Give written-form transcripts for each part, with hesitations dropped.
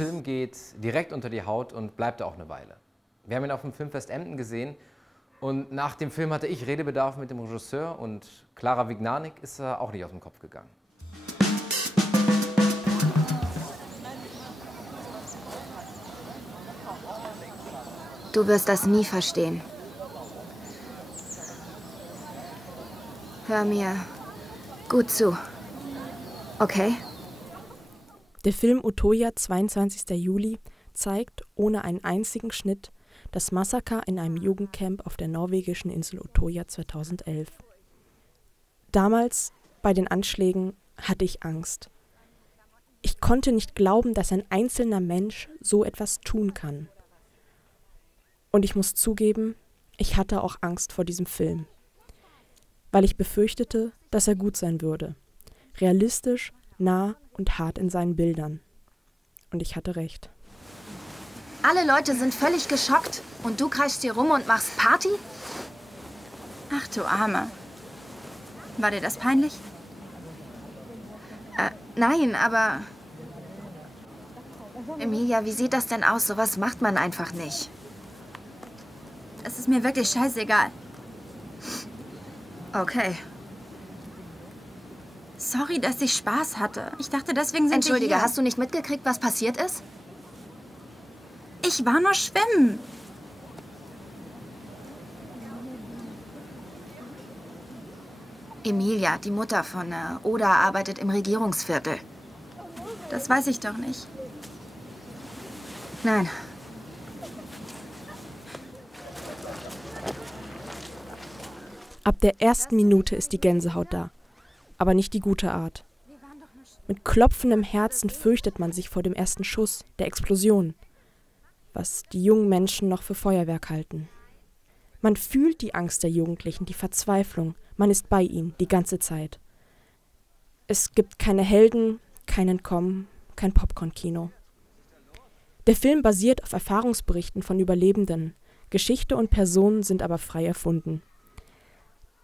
Film geht direkt unter die Haut und bleibt da auch eine Weile. Wir haben ihn auf dem Filmfest Emden gesehen und nach dem Film hatte ich Redebedarf mit dem Regisseur und Clara Vignanik ist auch nicht aus dem Kopf gegangen. Du wirst das nie verstehen. Hör mir gut zu. Okay? Der Film Utøya, 22. Juli, zeigt ohne einen einzigen Schnitt das Massaker in einem Jugendcamp auf der norwegischen Insel Utøya 2011. Damals, bei den Anschlägen, hatte ich Angst. Ich konnte nicht glauben, dass ein einzelner Mensch so etwas tun kann. Und ich muss zugeben, ich hatte auch Angst vor diesem Film, weil ich befürchtete, dass er gut sein würde. Realistisch, nah und hart in seinen Bildern. Und ich hatte recht. Alle Leute sind völlig geschockt und du kreischst hier rum und machst Party? Ach du Arme. War dir das peinlich? Nein, aber... Emilia, wie sieht das denn aus? Sowas macht man einfach nicht. Es ist mir wirklich scheißegal. Okay. Sorry, dass ich Spaß hatte. Ich dachte, deswegen sind wir Entschuldige, hier. hast du nicht mitgekriegt, was passiert ist? Ich war nur schwimmen. Emilia, die Mutter von Oda, arbeitet im Regierungsviertel. Das weiß ich doch nicht. Nein. Ab der ersten Minute ist die Gänsehaut da, aber nicht die gute Art. Mit klopfendem Herzen fürchtet man sich vor dem ersten Schuss, der Explosion, was die jungen Menschen noch für Feuerwerk halten. Man fühlt die Angst der Jugendlichen, die Verzweiflung, man ist bei ihnen die ganze Zeit. Es gibt keine Helden, kein Entkommen, kein Popcornkino. Der Film basiert auf Erfahrungsberichten von Überlebenden, Geschichte und Personen sind aber frei erfunden.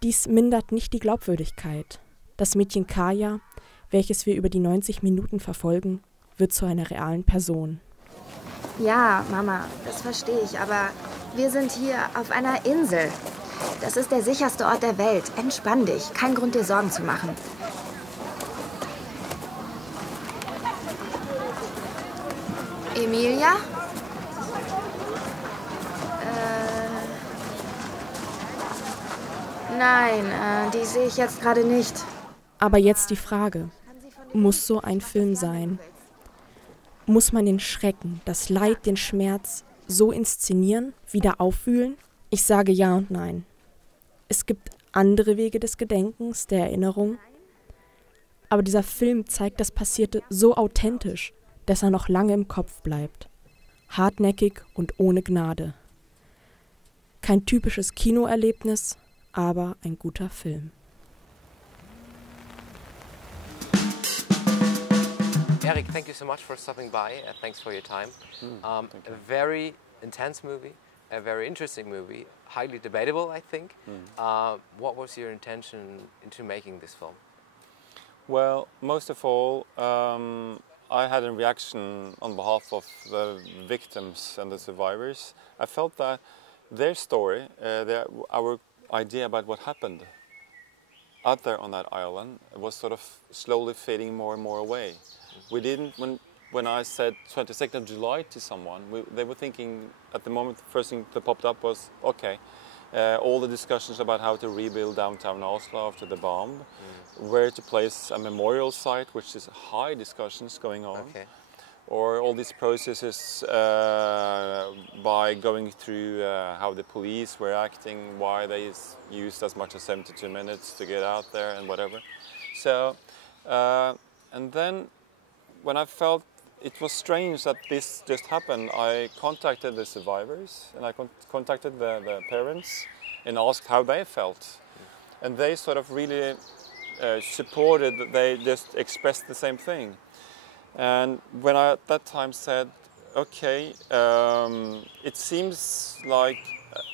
Dies mindert nicht die Glaubwürdigkeit. Das Mädchen Kaja, welches wir über die 90 Minuten verfolgen, wird zu einer realen Person. Ja, Mama, das verstehe ich, aber wir sind hier auf einer Insel. Das ist der sicherste Ort der Welt. Entspann dich. Kein Grund, dir Sorgen zu machen. Emilia? Nein, die sehe ich jetzt gerade nicht. Aber jetzt die Frage, muss so ein Film sein? Muss man den Schrecken, das Leid, den Schmerz so inszenieren, wieder aufwühlen? Ich sage ja und nein. Es gibt andere Wege des Gedenkens, der Erinnerung. Aber dieser Film zeigt das Passierte so authentisch, dass er noch lange im Kopf bleibt. Hartnäckig und ohne Gnade. Kein typisches Kinoerlebnis, aber ein guter Film. Erik, thank you so much for stopping by. Thanks for your time. A very intense movie, a very interesting movie, highly debatable, I think. What was your intention into making this film? Well, most of all, I had a reaction on behalf of the victims and the survivors. I felt that their story, our idea about what happened out there on that island was sort of slowly fading more and more away. We didn't, when I said 22nd of July to someone, they were thinking at the moment, the first thing that popped up was, okay, all the discussions about how to rebuild downtown Oslo after the bomb, where to place a memorial site, which is high discussions going on. Okay. Or all these processes by going through how the police were acting, why they used as much as 72 minutes to get out there and whatever. So, and then when I felt it was strange that this just happened, I contacted the survivors and I contacted the parents and asked how they felt. And they sort of really supported, they just expressed the same thing. And when I at that time said, okay, it seems like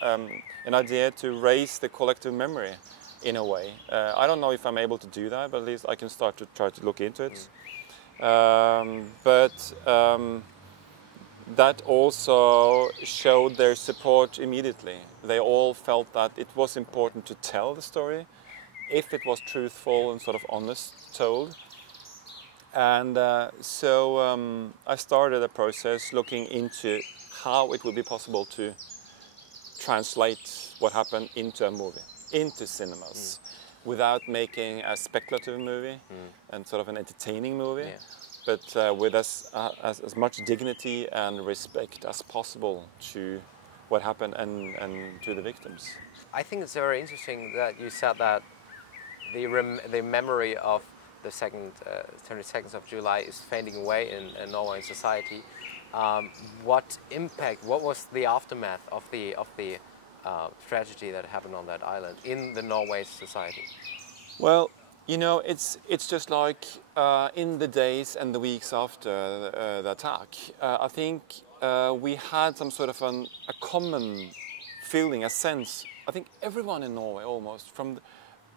an idea to raise the collective memory in a way. I don't know if I'm able to do that, but at least I can start to try to look into it. that also showed their support immediately. They all felt that it was important to tell the story, if it was truthful and sort of honest told. And so I started a process looking into how it would be possible to translate what happened into a movie, into cinemas, without making a speculative movie and sort of an entertaining movie, but with as much dignity and respect as possible to what happened and to the victims. I think it's very interesting that you said that the memory of the 22nd of July is fading away in Norway society. What impact? What was the aftermath of the tragedy that happened on that island in the Norway society? Well, you know, it's just like in the days and the weeks after the attack. I think we had some sort of a common feeling, a sense. I think everyone in Norway, almost from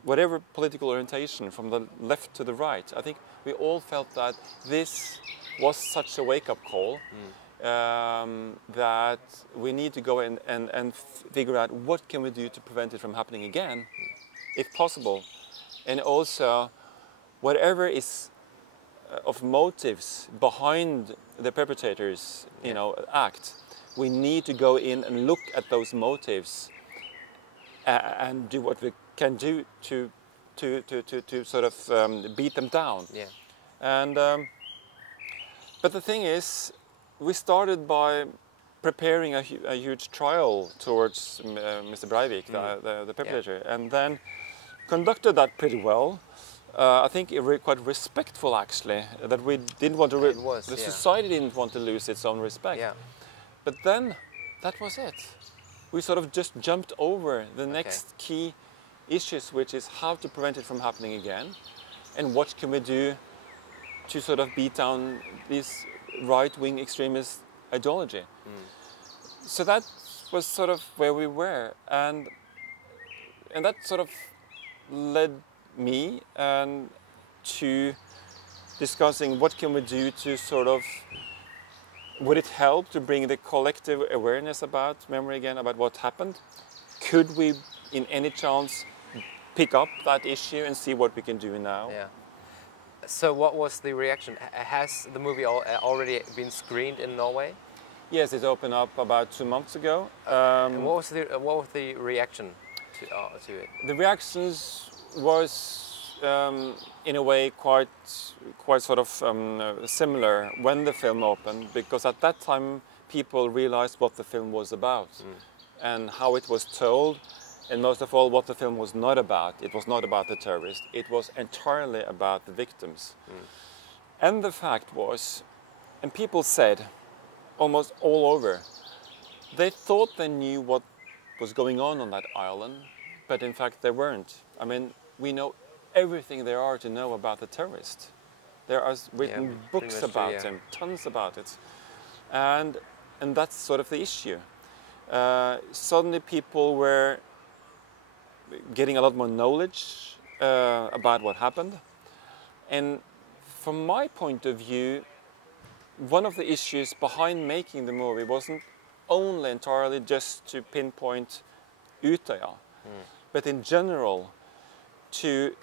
whatever political orientation, from the left to the right, I think we all felt that this was such a wake-up call that we need to go in and figure out what can we do to prevent it from happening again, if possible. And also, whatever is of motives behind the perpetrators, you know, act, we need to go in and look at those motives and do what we can do to sort of beat them down. Yeah. And but the thing is, we started by preparing a huge trial towards Mr. Breivik, the perpetrator, and then conducted that pretty well. I think quite respectful, actually, that we didn't want to. The society didn't want to lose its own respect. Yeah. But then, that was it. We sort of just jumped over the next key issues, which is how to prevent it from happening again, and what can we do to sort of beat down this right-wing extremist ideology. So that was sort of where we were, and that sort of led me to discussing what can we do to sort of, would it help to bring the collective awareness about memory again, about what happened? Could we, in any chance, pick up that issue and see what we can do now? Yeah. So what was the reaction? Has the movie already been screened in Norway? Yes, it opened up about 2 months ago. And what was the reaction to it? The reactions was in a way quite sort of similar when the film opened, because at that time people realized what the film was about and how it was told, and most of all what the film was not about. It was not about the terrorists, it was entirely about the victims. And the fact was, and people said almost all over, they thought they knew what was going on that island, but in fact they weren't. I mean, we know everything there are to know about the terrorists. There are written books about them, tons about it. And that's sort of the issue. Suddenly people were getting a lot more knowledge about what happened. And from my point of view, one of the issues behind making the movie wasn't only entirely just to pinpoint Utøya, but in general to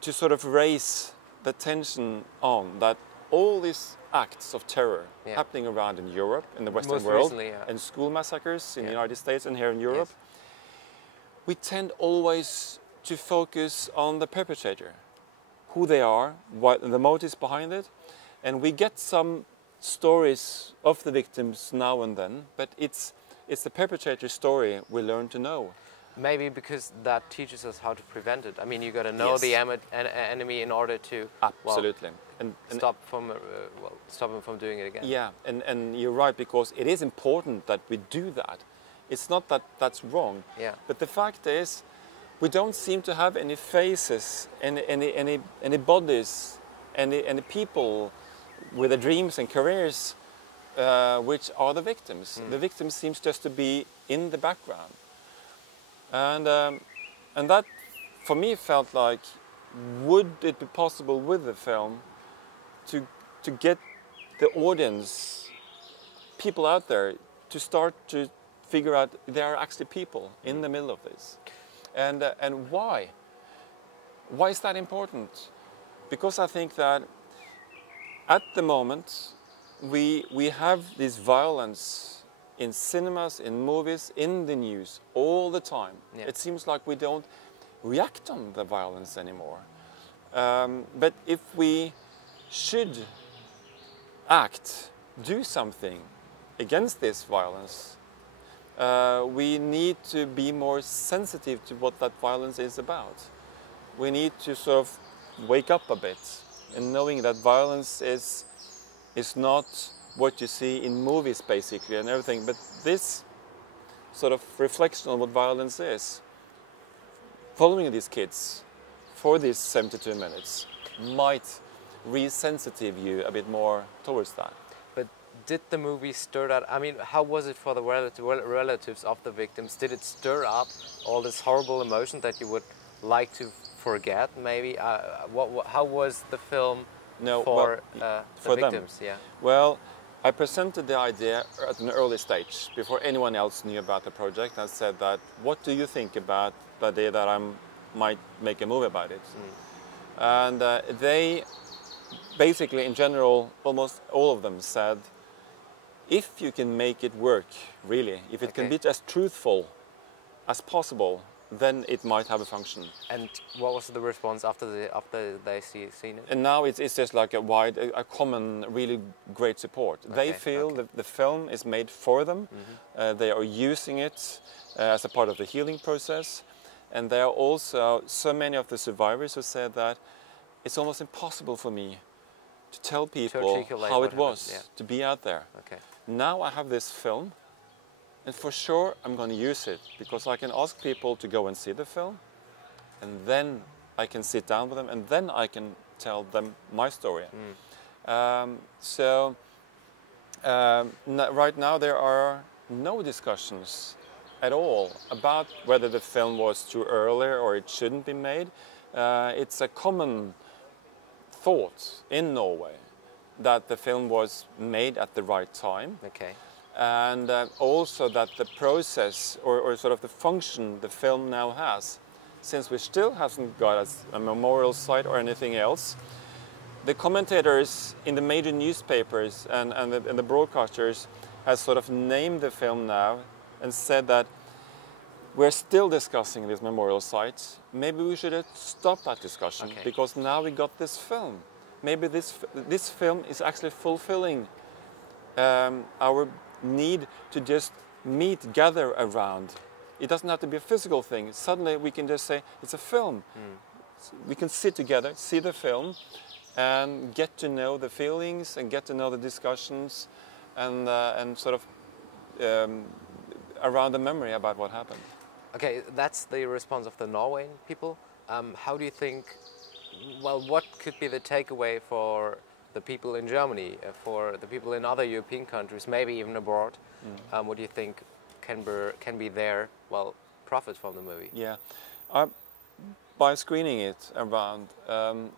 sort of raise the tension on that all these acts of terror happening around in Europe, in the Western world, and school massacres in the United States and here in Europe, we tend always to focus on the perpetrator, who they are, what the motives behind it, and we get some stories of the victims now and then, but it's the perpetrator's story we learn to know. Maybe because that teaches us how to prevent it. I mean, you got to know the enemy in order to absolutely and stop him from doing it again. Yeah, and you're right, because it is important that we do that. It's not that that's wrong. Yeah. But the fact is, we don't seem to have any faces, any bodies, any people with their dreams and careers, which are the victims. The victims seems just to be in the background. And that, for me, felt like, would it be possible with the film to get the audience people out there to start to figure out there are actually people in the middle of this. And why? Why is that important? Because I think that at the moment we have this violence in cinemas, in movies, in the news all the time. Yeah. It seems like we don't react on the violence anymore. But if we should act, do something against this violence, we need to be more sensitive to what that violence is about. We need to sort of wake up a bit, and knowing that violence is not what you see in movies basically and everything, but this sort of reflection on what violence is, following these kids for these 72 minutes might re-sensitive you a bit more towards that. But did the movie stir that? I mean, how was it for the relatives of the victims? Did it stir up all this horrible emotion that you would like to forget, maybe? How was the film for the victims? Yeah. Well, I presented the idea at an early stage, before anyone else knew about the project. I said that, what do you think about the idea that I might make a movie about it? And they, basically in general, almost all of them said, if you can make it work, really, if it can be as truthful as possible, then it might have a function. And what was the response after they seen it? And now it's just like a common, really great support. They feel that the film is made for them. They are using it as a part of the healing process. And there are also so many of the survivors who said that it's almost impossible for me to tell people how it was to be out there. Now I have this film, and for sure I'm going to use it, because I can ask people to go and see the film, and then I can sit down with them, and then I can tell them my story. Right now there are no discussions at all about whether the film was too early or it shouldn't be made. It's a common thought in Norway that the film was made at the right time. And also that the process or sort of the function the film now has, since we still hasn't got a memorial site or anything else, the commentators in the major newspapers and the broadcasters has sort of named the film now and said that we're still discussing this memorial site. Maybe we should stop that discussion because now we got this film. Maybe this film is actually fulfilling our need to just gather around. It doesn't have to be a physical thing. Suddenly we can just say it's a film. We can sit together, see the film, and get to know the feelings and get to know the discussions and sort of around the memory about what happened. Okay, that's the response of the Norwegian people. How do you think, well, what could be the takeaway for the people in Germany, for the people in other European countries, maybe even abroad? What do you think can be their, well, profit from the movie? Yeah, by screening it around,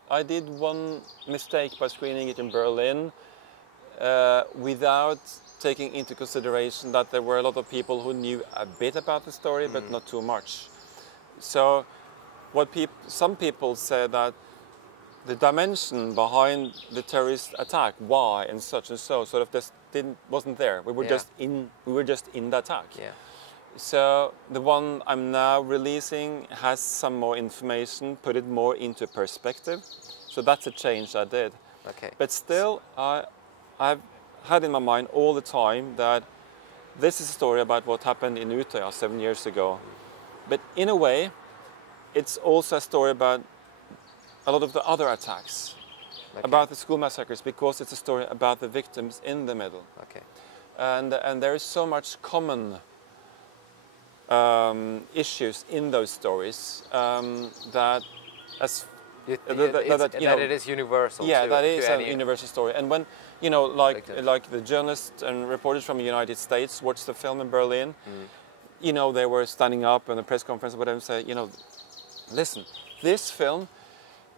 I did one mistake by screening it in Berlin without taking into consideration that there were a lot of people who knew a bit about the story, but not too much. So some people say that the dimension behind the terrorist attack, why and such and so, sort of just wasn't there. We were just in the attack. So the one I'm now releasing has some more information, put it more into perspective. So that's a change I did. But still, I've had in my mind all the time that this is a story about what happened in Utøya 7 years ago. But in a way, it's also a story about a lot of the other attacks, about the school massacres, because it's a story about the victims in the middle. And there is so much common issues in those stories that it is universal. Yeah, that is a universal story. And when like the journalists and reporters from the United States watched the film in Berlin, they were standing up in a press conference or whatever and say, listen, this film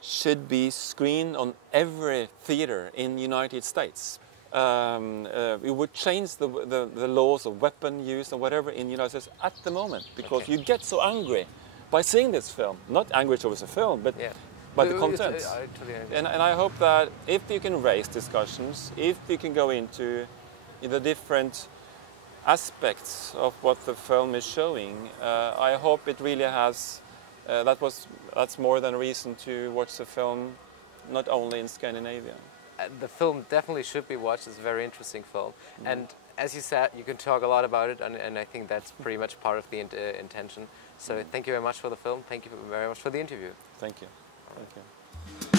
should be screened on every theater in the United States. it would change the laws of weapon use or whatever in the United States at the moment, because you get so angry by seeing this film. Not angry towards the film, but by the content. And I hope that if you can raise discussions, if you can go into the different aspects of what the film is showing, I hope it really has. That's more than a reason to watch the film, not only in Scandinavia. The film definitely should be watched. It's a very interesting film, and as you said, you can talk a lot about it, and I think that's pretty much part of the intention. So thank you very much for the film. Thank you very much for the interview. Thank you. Thank you.